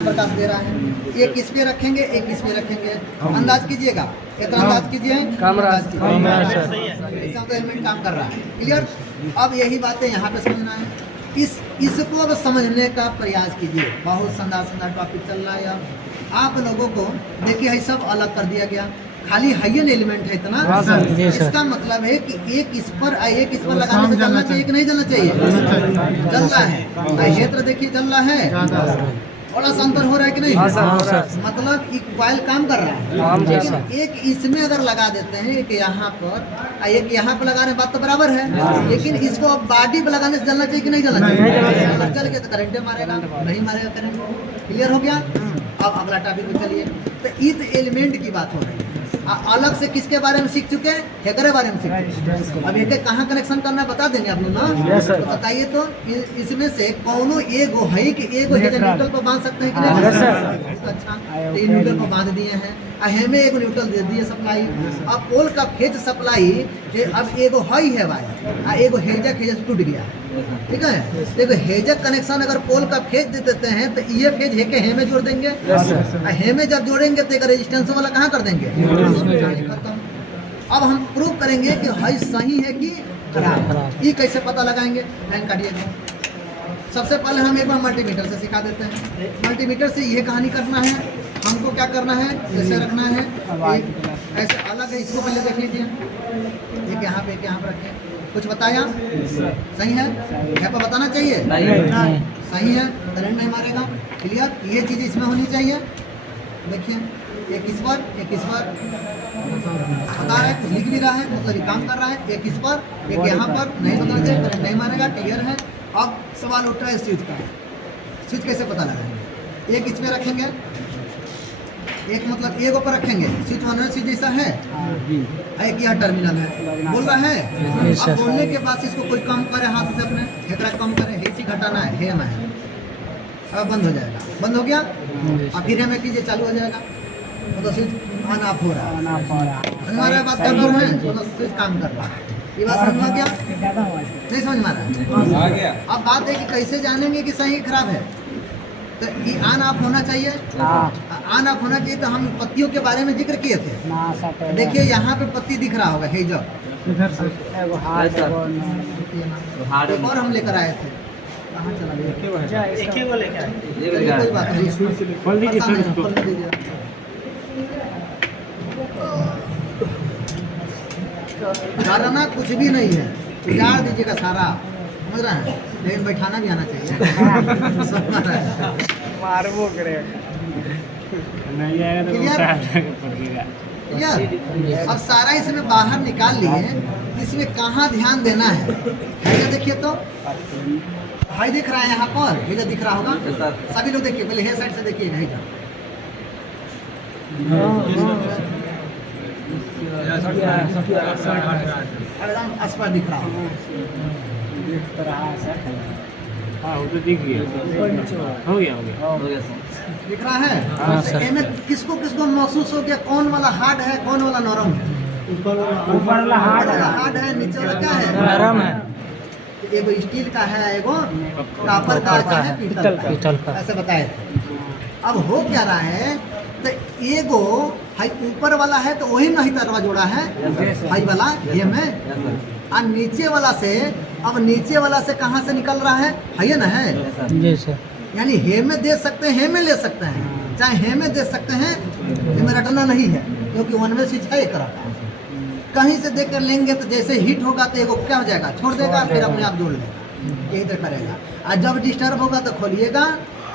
प्रकाश दे रहा है, एक इस पे रखेंगे, एक इस पे रखेंगे, अंदाज कीजिएगा, इतना अंदाज कीजिए, एलिमेंट काम कर रहा है। क्लियर। अब यही बातें यहाँ पे समझना है, इसको अब समझने का प्रयास कीजिए। बहुत शानदार टॉपिक चल रहा है। अब आप लोगों को देखिए है सब अलग कर दिया गया, खाली हाइयन एलिमेंट है इतना। इसका मतलब है कि एक इस पर लगाने से जलना चाहिए कि नहीं जलना चाहिए? जल रहा है। क्षेत्र देखिए जल रहा है, थोड़ा सा अंतर हो रहा है कि नहीं? मतलब इक्वल काम कर रहा है। लेकिन एक इसमें अगर लगा देते हैं, एक यहाँ पर एक यहाँ पर लगाने बात तो बराबर है, लेकिन इसको अब बॉडी पर लगाने से जलना चाहिए कि नहीं जलना चाहिए? अगर जल गया तो करंट मारेगा, नहीं मारेगा करंट। क्लियर हो गया। अब अगला टॉपिक पे चलिए। तो इस एलिमेंट की बात हो रही है। अलग से किसके बारे में सीख चुके हैं? हेकर बारे में सीख चुके हैं। अब हेकर कहाँ कनेक्शन करना बता देंगे आप लोग ना? तो बताइए तो इसमें से कौनो एगो है कि एगो न्यूट्रल पर बांध सकते हैं कि नहीं? अच्छा, तो ये न्यूट्रल पर बांध दिए हैं। हमें एगो न्यूट्रल दे दिए सप्लाई। अब पोल का फेज सप्लाई अब एगो है वायर, एगो हेजक टूट गया, ठीक है। देखो हेजक कनेक्शन अगर पोल का फेज दे देते हैं तो ये फेज है के हेमे जोड़ देंगे। हेमे जब जोड़ेंगे तो रेजिस्टेंस वाला कहाँ कर देंगे? खत्म। अब हम प्रूव करेंगे कि है सही है कि खराब। ये कैसे पता लगाएंगे? लाइन काटिए। सबसे पहले हम एक बार मल्टीमीटर से सिखा देते हैं। मल्टीमीटर से ये कहानी करना है। हमको क्या करना है? ऐसे रखना है, ऐसे अलग है। इसको पहले देख लीजिए, एक यहाँ पे, एक यहाँ पे रखें। कुछ बताया? सही है? यहाँ पर बताना चाहिए? सही है, करंट नहीं मारेगा। क्लियर। ये चीज़ इसमें होनी चाहिए। देखिए एक इस पर, एक इस पर बता रहा है, कुछ लिख भी रहा है, मतलब ये काम कर रहा है। एक इस पर, एक यहाँ पर, नहीं बताना चाहिए, करंट नहीं मारेगा। क्लियर है। अब सवाल उठ रहा है स्विच का। स्विच कैसे पता लगाएंगे? एक इस पे रखेंगे, एक मतलब एक ऊपर रखेंगे। स्विच ऑन स्विच जैसा है, एक यह टर्मिनल है, बोल रहा है। अब बोलने के बाद इसको कोई कम करे हाथ से, अपने हेकरा कम करे, हेसी घटाना है, हेम है। अब बंद हो जाएगा। बंद हो गया। अब फिर हमें कीजिए, चालू हो जाएगा। मतलब स्विच ऑन ऑफ हो रहा है। हमारा बात कर रहा है, मतलब स्विच काम कर रहा है। ये बात समझ में आ गया? नहीं समझ में आ रहा है? अब बात है कि कैसे जानेंगे कि सही खराब है? तो ये ऑन ऑफ होना चाहिए। ऑन ऑफ होना चाहिए। तो हम पत्तियों के बारे में जिक्र किए थे। देखिए यहाँ पे पत्ती दिख रहा होगा, है जो और हम लेकर आए थे। कहाँ चला गया? कोई बात नहीं, डालना कुछ भी नहीं है, उजाड़ दीजिएगा सारा, समझ रहे हैं? लेकिन बैठाना भी आना चाहिए। मारबो करेगा नहीं आएगा तो क्लियर। अब सारा इसमें बाहर निकाल लिए, इसमें कहाँ ध्यान देना है? हेजा देखिए तो, हाई दिख रहा है यहाँ पर, हेजा दिख रहा होगा। सभी लोग देखिए, पहले हे साइड से देखिए। हेजा एकदम आसपास दिख रहा होगा। हाँ वो तो दिख गया। हो गया दिख रहा है। इसमें किसको किसको महसूस हो गया कौन वाला हार्ड है, कौन वाला नरम है? ऊपर वाला हार्ड है, नीचे वाला क्या है? नरम है। एगो स्टील का है, एगो कॉपर का है, पीतल का, ऐसे बताए थे। अब हो क्या रहा है? तो एगो हाई ऊपर वाला है तो वही नहीं तरवा जोड़ा है, हाई वाला ये में। और नीचे वाला से, अब नीचे वाला से कहाँ से निकल रहा है? है ना है। यानी हे में दे सकते हैं, हे में ले सकते हैं, चाहे हे में दे सकते हैं। इसमें रटना नहीं है, क्योंकि वन वे स्विच है एक तरह का। कहीं से देकर लेंगे तो जैसे हीट होगा तो एगो क्या हो जाएगा? छोड़ देगा, फिर अपने आप जोड़ लेगा। यही तो करेगा। और जब डिस्टर्ब होगा तो खोलिएगा,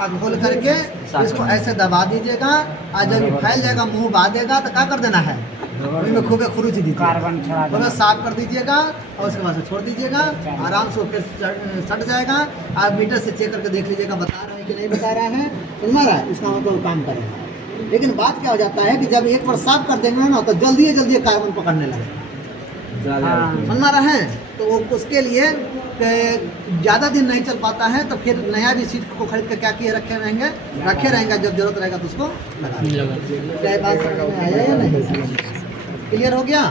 अब खोल करके इसको ऐसे दबा दीजिएगा। और जब फैल जाएगा, मुंह बांधेगा तो क्या कर देना है? में खूबे खुरुच दीजिएगा, साफ कर दीजिएगा और उसके बाद से छोड़ दीजिएगा। आराम से फिर सट जाएगा। आप मीटर से चेक करके देख लीजिएगा, बता रहा है कि नहीं बता रहा है, समझ रहा है? इसका मतलब काम करेगा। लेकिन बात क्या हो जाता है कि जब एक बार साफ कर देंगे ना, तो जल्दी जल्दी कार्बन पकड़ने लगेगा। समझ रहे हैं? तो वो उसके लिए ज़्यादा दिन नहीं चल पाता है। तो फिर नया भी सीट को खरीद कर क्या किए रखे रहेंगे। जब जरूरत रहेगा तो उसको लगा। क्या बात समझ में आया या नहीं? क्लियर हो गया?